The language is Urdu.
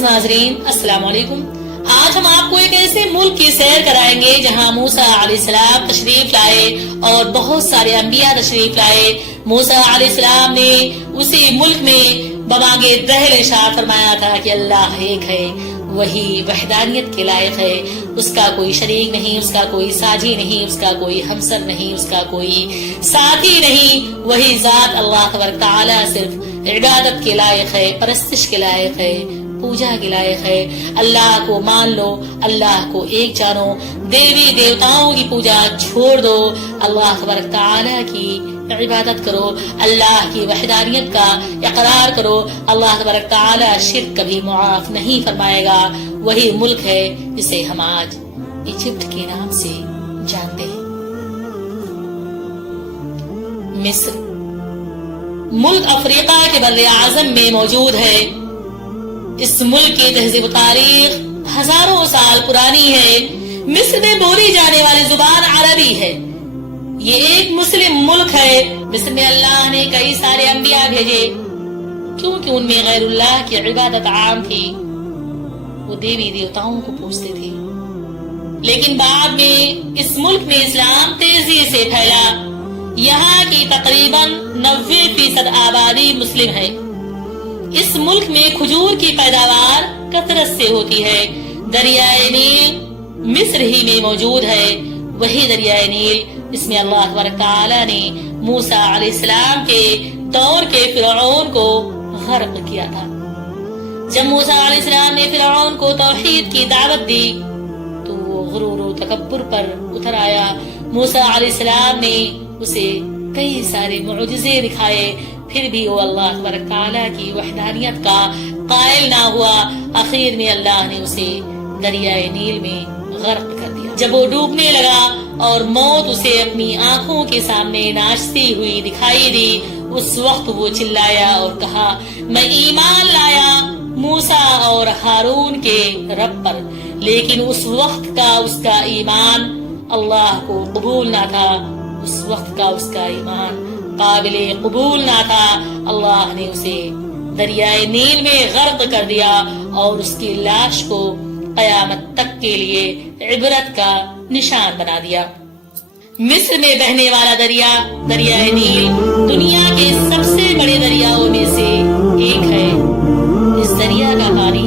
معزز ناظرین السلام علیکم. آج ہم آپ کو ایک ایسے ملک کی سیر کرائیں گے جہاں موسیٰ علیہ السلام تشریف لائے اور بہت سارے انبیاء تشریف لائے. موسیٰ علیہ السلام نے اسی ملک میں بمانگ دہل ارشاد فرمایا تھا کہ اللہ ایک ہے، وہی وحدانیت کے لائق ہے، اس کا کوئی شریک نہیں، اس کا کوئی ساجی نہیں، اس کا کوئی ہمسر نہیں، اس کا کوئی ساتھی نہیں. وہی ذات اللہ تبارک تعالی صرف عبادت کے لائق ہے، پرستش کے لائق ہے، پوجا کے لائق ہے. اللہ کو مان لو، اللہ کو ایک جانو، دیوی دیوتاؤں کی پوجا چھوڑ دو، اللہ تبارک تعالی کی عبادت کرو، اللہ کی وحدانیت کا اقرار کرو. اللہ تبارک تعالی شرک کبھی معاف نہیں فرمائے گا. وہی ملک ہے جسے ہم آج ایجپٹ کے نام سے جانتے ہیں. مصر ملک افریقہ کے بر اعظم میں موجود ہے. اس ملک کی تہذیب و تاریخ ہزاروں سال پرانی ہے. مصر میں بولی جانے والی زبان عربی ہے. یہ ایک مسلم ملک ہے. مصر میں اللہ نے کئی سارے انبیاء بھیجے کیونکہ ان میں غیر اللہ کی عبادت عام تھی. وہ دیوی دیوتاؤں کو پوجتے تھے. لیکن بعد میں اس ملک میں اسلام تیزی سے پھیلا. یہاں کی تقریباً 90% آبادی مسلم ہے. اس ملک میں کھجور کی پیداوار کثرت سے ہوتی ہے. دریائے نیل مصر ہی میں موجود ہے. وہی دریائے نیل اس میں اللہ تبارک تعالی نے موسیٰ علیہ السلام کے دور کے فرعون کو غرق کیا تھا. جب موسیٰ علیہ السلام نے فرعون کو توحید کی دعوت دی تو وہ غرور و تکبر پر اتر آیا. موسیٰ علیہ السلام نے اسے کئی سارے معجزے دکھائے، پھر بھی وہ اللہ تبارک تعالیٰ کی وحدانیت کا قائل نہ ہوا. آخر میں اللہ نے اسے دریائے نیل میں غرق کر دیا. جب وہ ڈوبنے لگا اور موت اسے اپنی آنکھوں کے سامنے ناچتی ہوئی دکھائی دی، اس وقت وہ چلایا اور کہا میں ایمان لایا موسیٰ اور ہارون کے رب پر. لیکن اس وقت کا اس کا ایمان اللہ کو قبول نہ تھا. اس وقت کا اس کا ایمان قابل قبول نہ تھا. اللہ نے اسے دریائے نیل میں غرق کر دیا اور اس کی لاش کو قیامت تک کے لیے عبرت کا نشان بنا دیا. مصر میں بہنے والا دریا دریائے نیل دنیا کے سب سے بڑے دریاؤں میں سے ایک ہے. اس دریا کا پانی